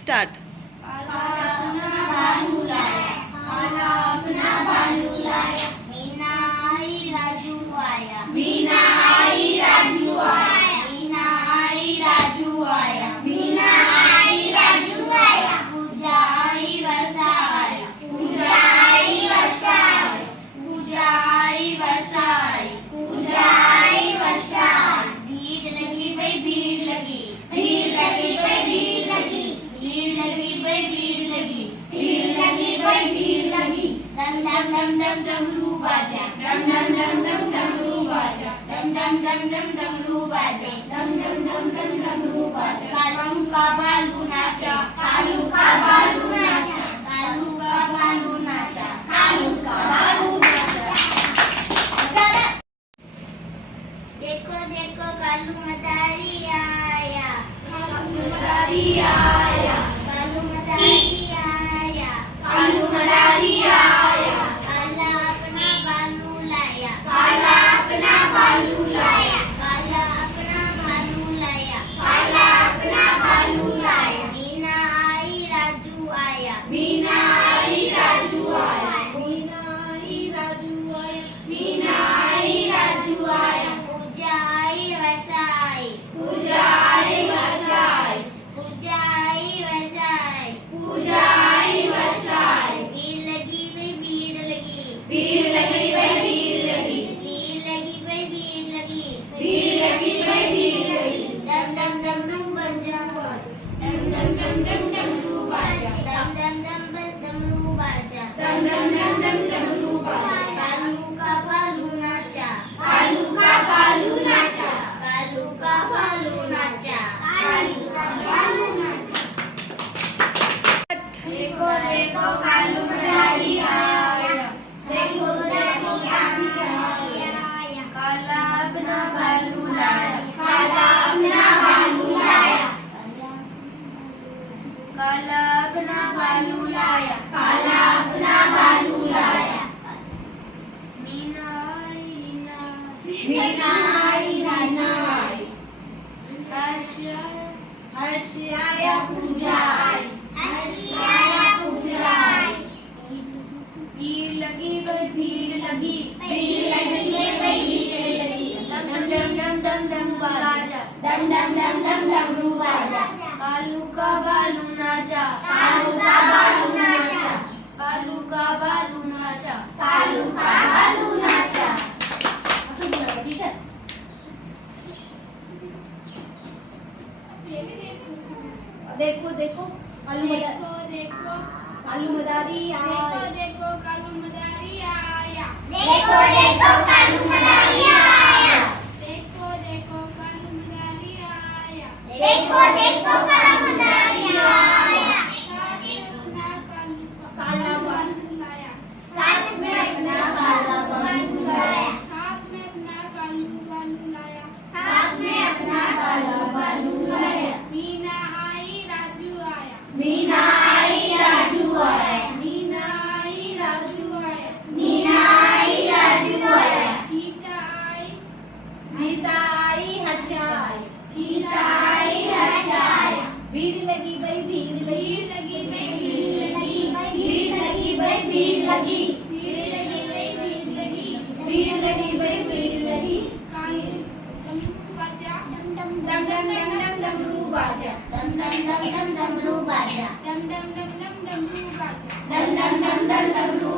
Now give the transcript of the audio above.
Start. काला अपना भालू लाया, काला अपना भालू लाया, मीना आई राजू आया, मीना आई राजू आया, मीना आई राजू आया, मीना आई राजू आया, पूजा आई वर्षा आया, पूजा आई वर्षा आई, पूजा आई वर्षा आई, पूजा आई वर्षा आई, भीड़ लगी भाई भीड़ लगी, भीड़ लगी भाई भीड़ लगी, भीड़ लगी भाई भीड़ लगी, भीड़ लगी भाई भीड़ लगी, डम डम डम डम डमरू बाजा, डम डम डम डम डमरू बाजा, डम डम डम डम डमरू बाजे, डम डम डम डम डमरू बाजा, कालू का भालू नाचा, कालू का भालू नाचा, कालू का भालू नाचा, कालू का भालू नाचा। देखो देखो कालू मदारी आया, कालू मदारी आया, कालू मदारी आया, कालू मदारी आया, काला अपना भालू लाया, काला अपना भालू लाया, काला अपना भालू लाया, काला अपना भालू लाया, मीना आई राजू आया, मीना आई राजू आया, मीना आई राजू आया, मीना आई राजू आया, पूजा आई वर्षा आई, पूजा आई वर्षा आई, पूजा आई वर्षा आई, पूजा आई वर्षा आई, भीड़ लगी भाई भीड़ लगी, भीड़ लगी भाई भीड़ लगी, भीड़ लगी भाई भीड़ लगी, भीड़ लगी भाई भीड़ लगी, डम डम डम डम बजा, डम डम डम डम डमरू बाजा, डम डम डम डमरू बाजा, डम डम डम डम डमरू बाजा, कालू का भालू नाचा, कालू का भालू नाचा, कालू का भालू नाचा, कालू का भालू नाचा। देखो देखो कालू मदारी आया, देखो देखो कालू मदारी आया, काला अपना भालू लाया, काला अपना भालू लाया, काला अपना भालू लाया, काला अपना भालू लाया, मीना आई मीना आई मीना आई, हर्ष आया पूजा आई, हर्ष आया पूजा आई, भीड़ लगी भाई भीड़ लगी, भीड़ लगी भाई भीड़ लगी, डम डम डम डम डम बाजा, डम डम डम डम डमरू बाजा, कालू का भालू नाचा, कालू का भालू नाचा, कालू का भालू नाचा, कालू का भालू नाचा। देखो देखो कालू मदारी आया, देखो कालू मदारी आया, देखो देखो कालू मदारी आया, देखो देखो कालू मदारी आया, देखो देखो कालू मदारी आया, काला भालू लाया, साथ में अपना काला भालू लाया, साथ में अपना कालू भालू लाया, साथ में अपना काला भालू लाया, मीना आई राजू आया, मीना आई राजू आया, मीना आई राजू आया, मीना आई राजू आया, गीता आई हर्ष आई, गीता आई हर्ष आया, भीड़ लगी भाई भीड़ लगी, भीड़ लगी भाई भीड़ लगी, भीड़ लगी भाई भीड़ लगी, भीड़ लगी भाई भीड़ लगी, भीड़ लगी भाई भीड़ लगी, कालू डमरू बाजा, डम डम डम डम डम डम डमरू बाजा, डम डम डम डम डमरू बाजा, डम डम डम डम डमरू बाजा, डम डम डम डम डमरू